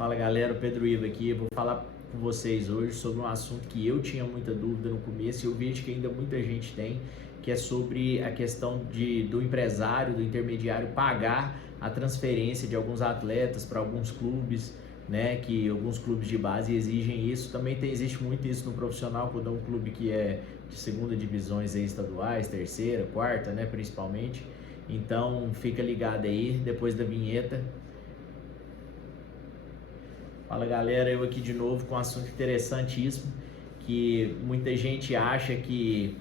Fala galera, o Pedro Iva aqui. Eu vou falar com vocês hoje sobre um assunto que eu tinha muita dúvida no começo e eu vejo que ainda muita gente tem, que é sobre a questão do empresário, do intermediário pagar a transferência de alguns atletas para alguns clubes, né? Que alguns clubes de base exigem isso. Também existe muito isso no profissional, quando é um clube que é de segunda divisões aí, estaduais, terceira, quarta, né? Principalmente. Então fica ligado aí, depois da vinheta. Fala galera, eu aqui de novo com um assunto interessantíssimo, que muita gente acha que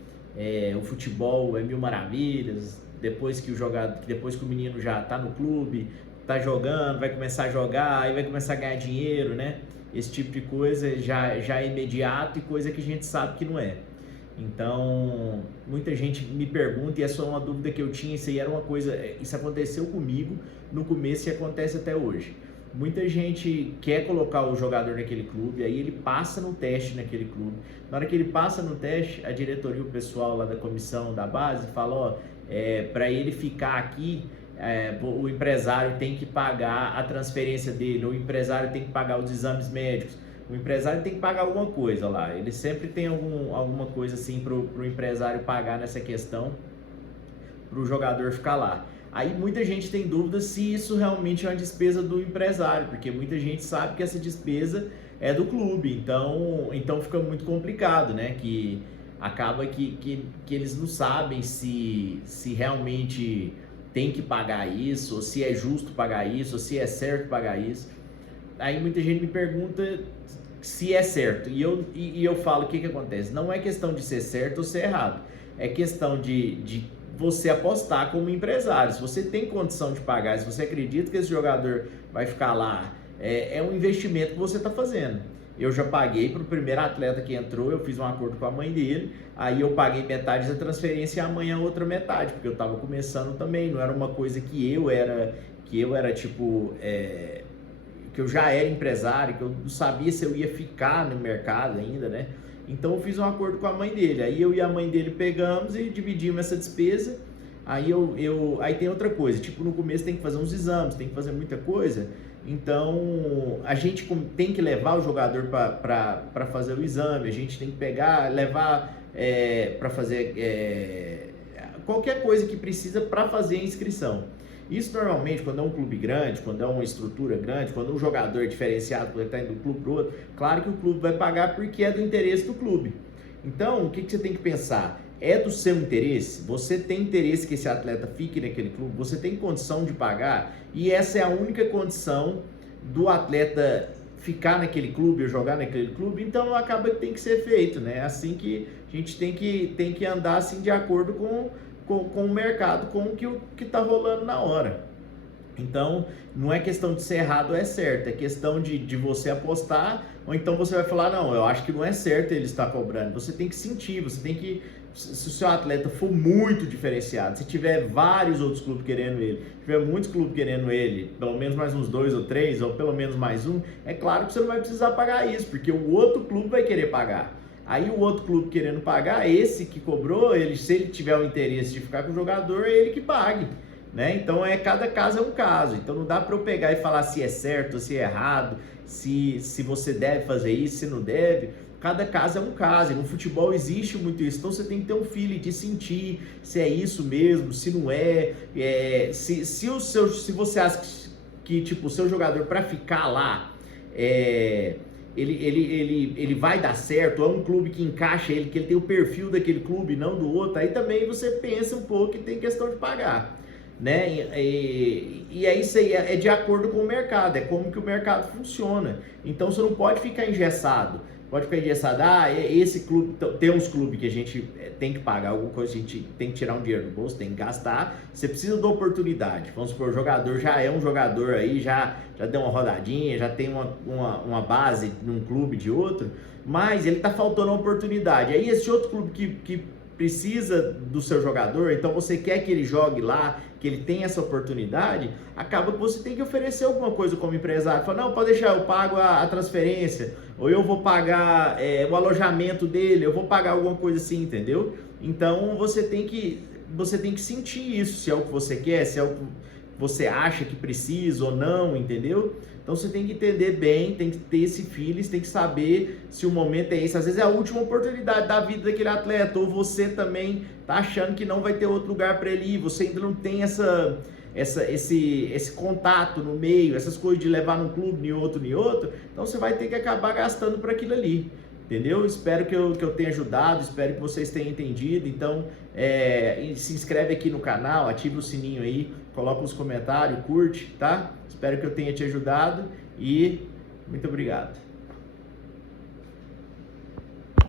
o futebol é mil maravilhas, depois que o menino já está no clube, está jogando, vai começar a jogar, aí vai começar a ganhar dinheiro, né? Esse tipo de coisa já é imediato e coisa que a gente sabe que não é. Então, muita gente me pergunta, e essa é uma dúvida que eu tinha, isso aconteceu comigo no começo e acontece até hoje. Muita gente quer colocar o jogador naquele clube, aí ele passa no teste naquele clube. Na hora que ele passa no teste, a diretoria, o pessoal lá da comissão da base fala, para ele ficar aqui, o empresário tem que pagar a transferência dele, o empresário tem que pagar os exames médicos, o empresário tem que pagar alguma coisa lá. Ele sempre tem alguma coisa assim pro empresário pagar nessa questão, pro jogador ficar lá. Aí muita gente tem dúvida se isso realmente é uma despesa do empresário, porque muita gente sabe que essa despesa é do clube, então fica muito complicado, né? Que acaba que eles não sabem se realmente tem que pagar isso, ou se é justo pagar isso, ou se é certo pagar isso. Aí muita gente me pergunta se é certo, e eu falo o que acontece. Não é questão de ser certo ou ser errado, é questão de você apostar como empresário. Se você tem condição de pagar, se você acredita que esse jogador vai ficar lá, é um investimento que você está fazendo. Eu já paguei para o primeiro atleta que entrou, eu fiz um acordo com a mãe dele, aí eu paguei metade da transferência e amanhã a outra metade, porque eu estava começando também, não era uma coisa que eu era tipo, que eu já era empresário, que eu não sabia se eu ia ficar no mercado ainda, né? Então eu fiz um acordo com a mãe dele, aí eu e a mãe dele pegamos e dividimos essa despesa. Aí aí tem outra coisa, tipo, no começo tem que fazer uns exames, tem que fazer muita coisa, então a gente tem que levar o jogador para fazer o exame, a gente tem que levar para fazer qualquer coisa que precisa para fazer a inscrição. Isso normalmente, quando é um clube grande, quando é uma estrutura grande, quando um jogador é diferenciado, quando ele está indo de um clube para o outro, claro que o clube vai pagar porque é do interesse do clube. Então, o que você tem que pensar? É do seu interesse? Você tem interesse que esse atleta fique naquele clube? Você tem condição de pagar? E essa é a única condição do atleta ficar naquele clube ou jogar naquele clube, então acaba que tem que ser feito, né? Assim que a gente tem que andar assim de acordo com o mercado, com o que está rolando na hora. Então, não é questão de ser errado ou é certo, é questão de você apostar, ou então você vai falar, não, eu acho que não é certo ele estar cobrando. Você tem que sentir, você tem que, se o seu atleta for muito diferenciado, se tiver vários outros clubes querendo ele, tiver muitos clubes querendo ele, pelo menos mais uns 2 ou 3, ou pelo menos mais um, é claro que você não vai precisar pagar isso, porque o outro clube vai querer pagar. Aí o outro clube querendo pagar, esse que cobrou, se ele tiver o interesse de ficar com o jogador, é ele que pague, né? Então cada caso é um caso, então não dá para eu pegar e falar se é certo ou se é errado, se você deve fazer isso, se não deve. Cada caso é um caso, e no futebol existe muito isso, então você tem que ter um feeling de sentir se é isso mesmo, se não é, se você acha que tipo, o seu jogador para ficar lá, ele vai dar certo, é um clube que encaixa ele, que ele tem o perfil daquele clube, não do outro, aí também você pensa um pouco que tem questão de pagar, né? E aí isso aí é de acordo com o mercado, é como que o mercado funciona. Então você não pode ficar engessado. Esse clube, tem uns clubes que a gente tem que pagar alguma coisa, a gente tem que tirar um dinheiro do bolso, tem que gastar, você precisa da oportunidade. Vamos supor, o jogador já é um jogador aí, já deu uma rodadinha, já tem uma base num clube de outro, mas ele tá faltando uma oportunidade. Aí esse outro clube que precisa do seu jogador, então você quer que ele jogue lá, que ele tenha essa oportunidade, acaba que você tem que oferecer alguma coisa como empresário. Fala, não, pode deixar, eu pago a transferência, ou eu vou pagar o alojamento dele, eu vou pagar alguma coisa assim, entendeu? Então você tem que sentir isso, se é o que você quer, se é o que você acha que precisa ou não, entendeu? Então Então você tem que entender bem, tem que ter esse feeling, tem que saber se o momento é esse. Às vezes é a última oportunidade da vida daquele atleta, ou você também tá achando que não vai ter outro lugar para ele ir, você ainda não tem esse contato no meio, essas coisas de levar num clube, em outro, então você vai ter que acabar gastando para aquilo ali, entendeu? Espero que eu tenha ajudado, espero que vocês tenham entendido. Então se inscreve aqui no canal, ativa o sininho aí, coloca nos comentários, curte, tá? Espero que eu tenha te ajudado e muito obrigado.